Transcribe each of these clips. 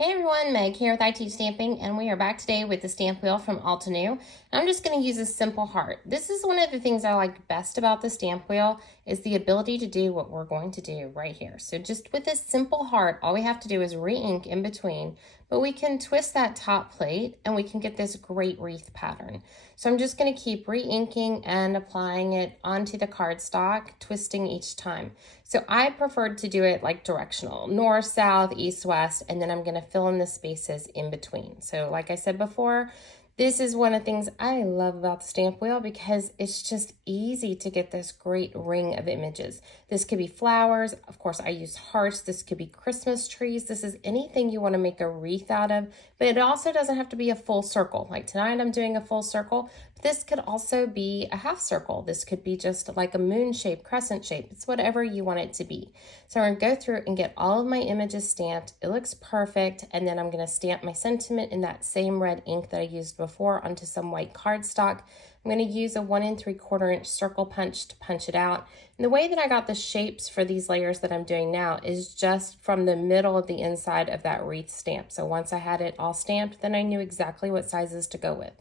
Hey everyone, Meg here with IT Stamping, and we are back today with the stamp wheel from Altenew. I'm just going to use a simple heart. This is one of the things I like best about the stamp wheel is the ability to do what we're going to do right here. So just with this simple heart, all we have to do is re-ink in between, but we can twist that top plate and we can get this great wreath pattern. So I'm just going to keep re-inking and applying it onto the cardstock, twisting each time. So I preferred to do it like directional, north, south, east, west, and then I'm going to fill in the spaces in between. So like I said before, this is one of the things I love about the stamp wheel because it's just easy to get this great ring of images. This could be flowers. Of course, I use hearts. This could be Christmas trees. This is anything you want to make a wreath out of, but it also doesn't have to be a full circle. Like tonight I'm doing a full circle. But this could also be a half circle. This could be just like a moon shape, crescent shape. It's whatever you want it to be. So I'm going to go through and get all of my images stamped. It looks perfect. And then I'm going to stamp my sentiment in that same red ink that I used before onto some white cardstock. I'm going to use a 1 3/4 inch circle punch to punch it out. And the way that I got the shapes for these layers that I'm doing now is just from the middle of the inside of that wreath stamp. So once I had it all stamped, then I knew exactly what sizes to go with.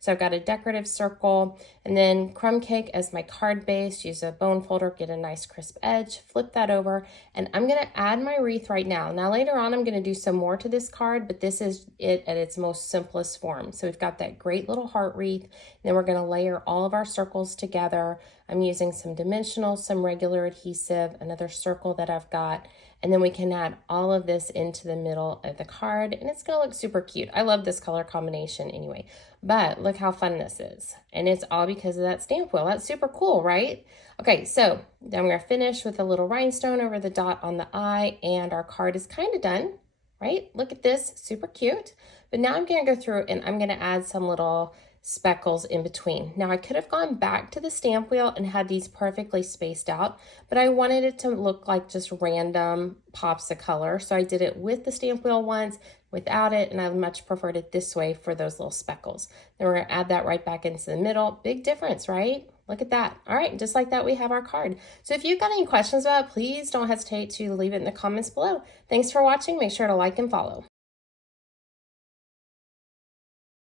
So I've got a decorative circle and then crumb cake as my card base. Use a bone folder, get a nice crisp edge, flip that over, and I'm going to add my wreath right now. Now later on I'm going to do some more to this card, but this is it at its most simplest form. So we've got that great little heart wreath, and then we're going to layer all of our circles together. I'm using some dimensional, some regular adhesive, another circle that I've got, and then we can add all of this into the middle of the card, and it's going to look super cute. I love this color combination anyway, but look how fun this is. And it's all because of that stamp wheel. That's super cool, right? Okay, so then I'm going to finish with a little rhinestone over the dot on the eye, and our card is kind of done, right? Look at this, super cute. But now I'm going to go through and I'm going to add some little speckles in between. Now I could have gone back to the stamp wheel and had these perfectly spaced out, but I wanted it to look like just random pops of color. So I did it with the stamp wheel once, without it, and I much preferred it this way for those little speckles. Then we're gonna add that right back into the middle. Big difference, right? Look at that. All right, just like that, we have our card. So if you've got any questions about it, please don't hesitate to leave it in the comments below. Thanks for watching. Make sure to like and follow.